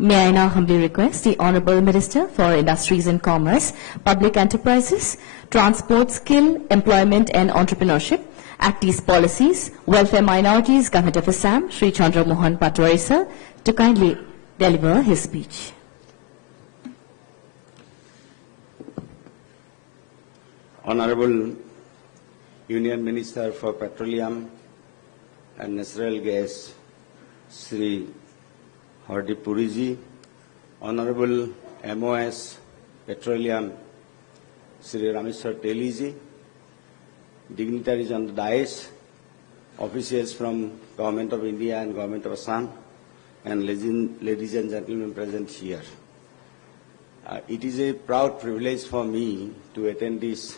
May I now humbly request the Honorable Minister for Industries and Commerce, Public Enterprises, Transport, Skill, Employment and Entrepreneurship, Act East Policies, Welfare Minorities, Government of Assam, Shri Chandra Mohan Patowary, sir, to kindly deliver his speech. Honorable Union Minister for Petroleum and Natural Gas, Shri Hon'ble, Honorable MOS Petroleum, Shri Rameshwar Teliji, dignitaries on the dais, officials from Government of India and Government of Assam, and ladies and gentlemen present here. It is a proud privilege for me to attend this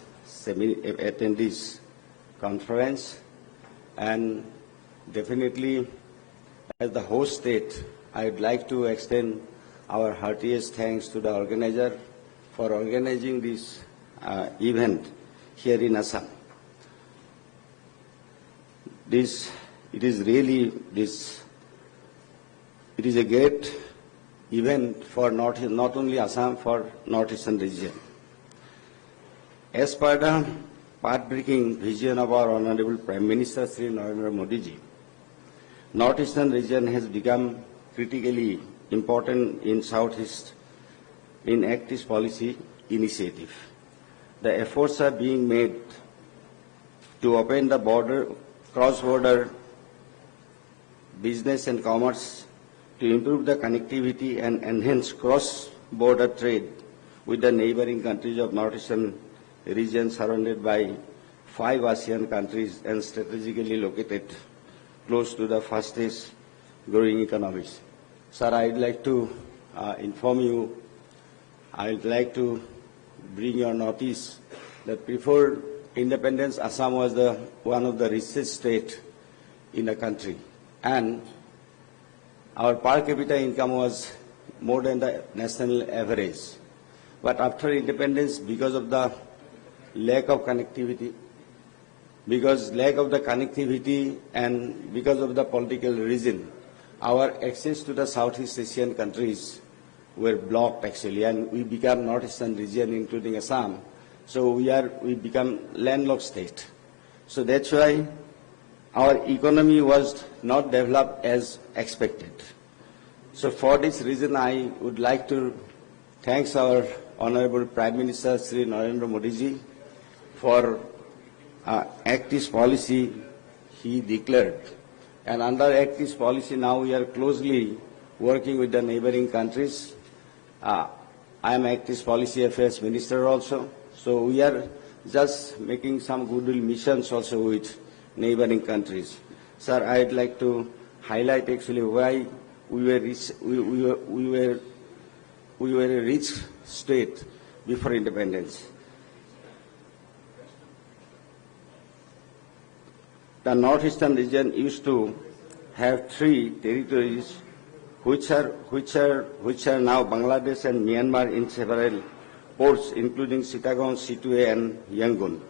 conference, and definitely as the host state, I would like to extend our heartiest thanks to the organizer for organizing this event here in Assam. It is a great event for not only Assam, for northeastern region. As per the path-breaking vision of our Honorable Prime Minister Shri Narendra Modi ji, northeastern region has become critically important in Southeast in Act East policy initiative. The efforts are being made to open the border, cross-border business and commerce, to improve the connectivity and enhance cross-border trade with the neighboring countries of northeastern region surrounded by 5 ASEAN countries and strategically located close to the fastest growing economies. Sir, I would like to inform you, I would like to bring your notice that before independence, Assam was one of the richest states in the country, and our per capita income was more than the national average. But after independence, because of the lack of connectivity, and because of the political reason, our access to the Southeast Asian countries were blocked actually, and we became northeastern region including Assam. So we become landlocked state. So that's why our economy was not developed as expected. So for this reason, I would like to thank our Honorable Prime Minister Shri Narendra Modi ji for Act East policy he declared. And under Act East policy now we are closely working with the neighboring countries. I am Act East Policy Affairs Minister also. So we are just making some goodwill missions also with neighboring countries. Sir, I would like to highlight actually why we were a rich state before independence. The northeastern region used to have 3 territories, which are now Bangladesh and Myanmar in several ports, including Chittagong, Situe, and Yangon,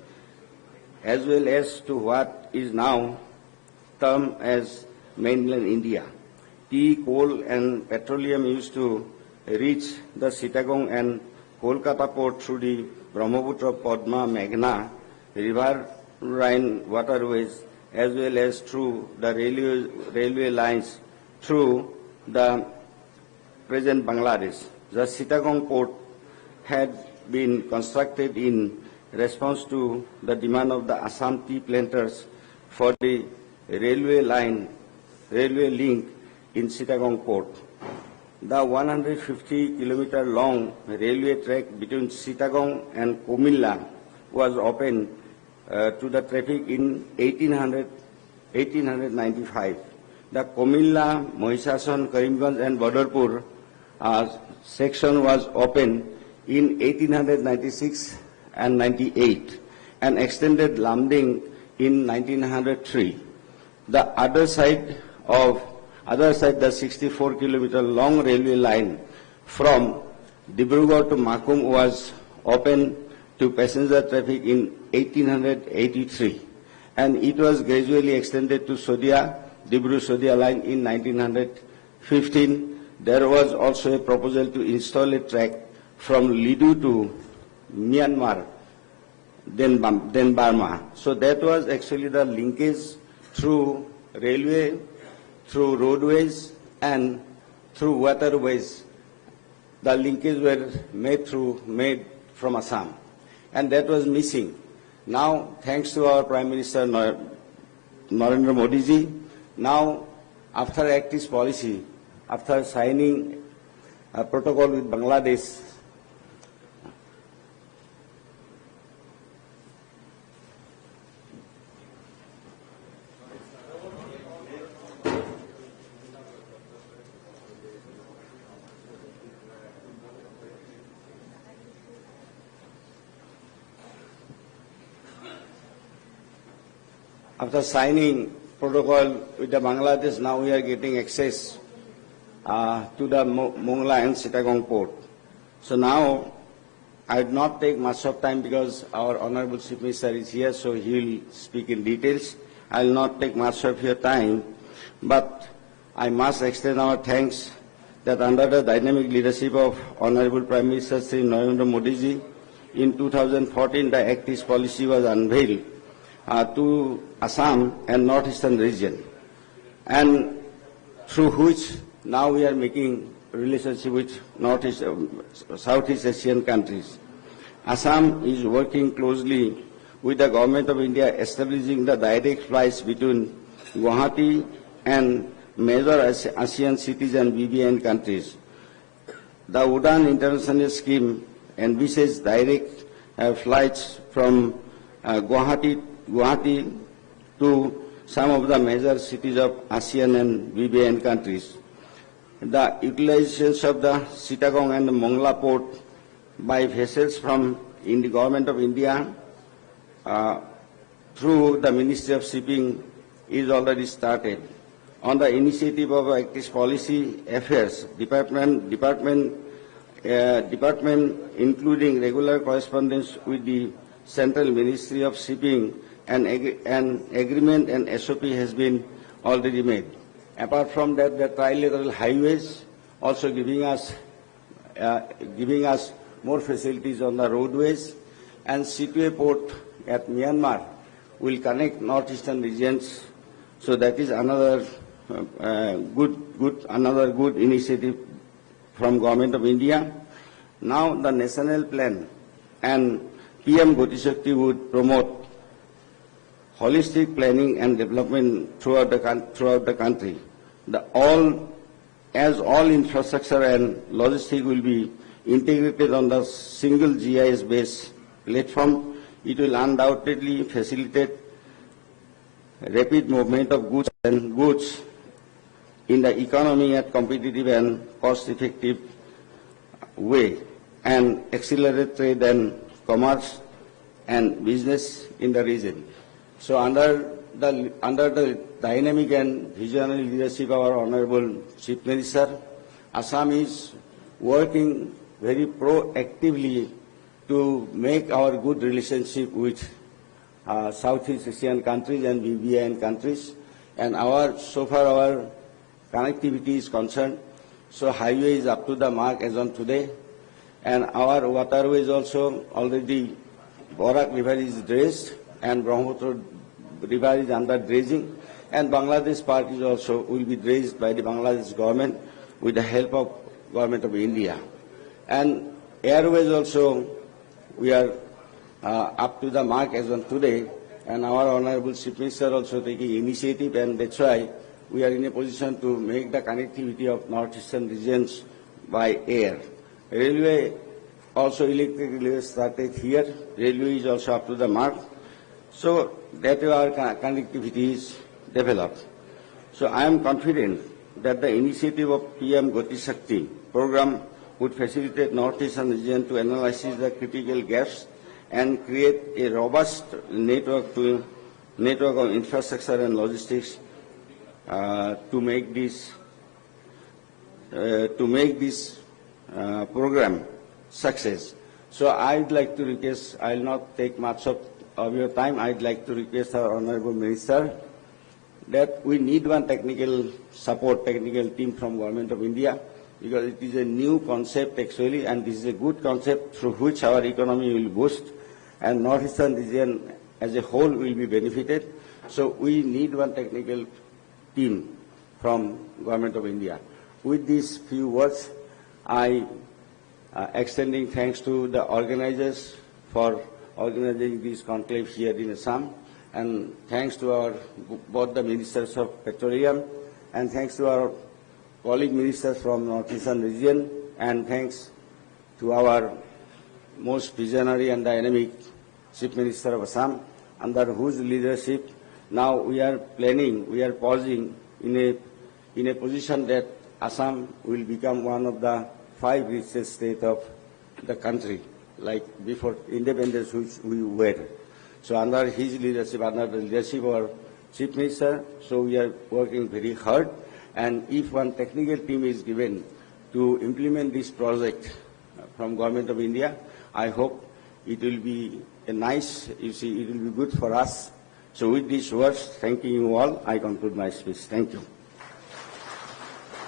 as well as to what is now termed as mainland India. Tea, coal, and petroleum used to reach the Chittagong and Kolkata port through the Brahmaputra, Padma, Meghna, riverine waterways, as well as through the railway lines through the present Bangladesh. The Chittagong port had been constructed in response to the demand of the Assam tea planters for the railway link in Chittagong port. The 150-kilometer long railway track between Chittagong and Comilla was opened to the traffic in 1895. The Comilla, Mohisason, Karimganj and Badarpur section was opened in 1896 and 98 and extended Lamding in 1903. The other side, the 64-kilometer long railway line from Dibrugarh to Makum was opened to passenger traffic in 1883, and it was gradually extended to Dibru-Sodia line in 1915. there was also a proposal to install a track from Lidu to Myanmar, then Burma. So that was actually the linkage through railway, through roadways, and through waterways. The linkage were made from Assam, and that was missing. Now, thanks to our Prime Minister Narendra Modi ji, now after Act East policy, after signing a protocol with Bangladesh, after signing protocol with the Bangladesh, now we are getting access to the Mongla and Chittagong port. So now I will not take much of time because our Honorable Chief Minister is here, so he will speak in details. I will not take much of your time, but I must extend our thanks that under the dynamic leadership of Honorable Prime Minister Shri Narendra Modi ji, in 2014 the Act East policy was unveiled to Assam and northeastern region, and through which now we are making relationship with Southeast Asian countries. Assam is working closely with the Government of India, establishing the direct flights between Guwahati and major ASEAN cities and BBN countries. The Udan International Scheme envisages direct flights from Guwahati to some of the major cities of ASEAN and BBN countries. The utilization of the Chittagong and the Mongla port by vessels from the Government of India through the Ministry of Shipping is already started. On the initiative of Act East Policy Affairs Department, including regular correspondence with the Central Ministry of Shipping, an agreement and SOP has been already made. Apart from that, the trilateral highways also giving us more facilities on the roadways, and Situe port at Myanmar will connect northeastern regions. So that is another good initiative from Government of India. Now the national plan and PM GatiShakti would promote holistic planning and development throughout the country. As all infrastructure and logistics will be integrated on the single GIS-based platform, it will undoubtedly facilitate rapid movement of goods in the economy at competitive and cost-effective way, and accelerate trade and commerce and business in the region. So under the dynamic and visionary leadership of our Honorable Chief Minister, Assam is working very proactively to make our good relationship with Southeast Asian countries and BBN countries, and so far our connectivity is concerned. So highway is up to the mark as on today, and our waterways also already Borak River is dredged and Brahmaputra River is under dredging, and Bangladesh part is also will be dredged by the Bangladesh government with the help of Government of India. And airways also we are up to the mark as on today, and our Honorable Chief Minister also taking initiative, and that's why we are in a position to make the connectivity of northeastern regions by air. Railway also, electric railway started here. Railway is also up to the mark. So that our connectivity is developed. So I am confident that the initiative of PM GatiShakti program would facilitate northeastern region to analyze the critical gaps and create a robust network of infrastructure and logistics to make this program success. So I'd like to request, I'll not take much of your time, I'd like to request our Honorable Minister that we need one technical support, technical team from Government of India because it is a new concept actually, and this is a good concept through which our economy will boost, and northeastern region as a whole will be benefited. So we need one technical team from Government of India. With these few words, I extending thanks to the organizers for organizing this conclave here in Assam, and thanks to both the ministers of Petroleum, and thanks to our colleague ministers from northeastern region, and thanks to our most visionary and dynamic Chief Minister of Assam, under whose leadership now we are planning, we are pausing in a position that Assam will become one of the 5 richest states of the country, like before independence which we were. So under his leadership, under the leadership of our Chief Minister, so we are working very hard. And if one technical team is given to implement this project from Government of India, I hope it will be a nice, you see, it will be good for us. So with these words, thanking you all, I conclude my speech. Thank you.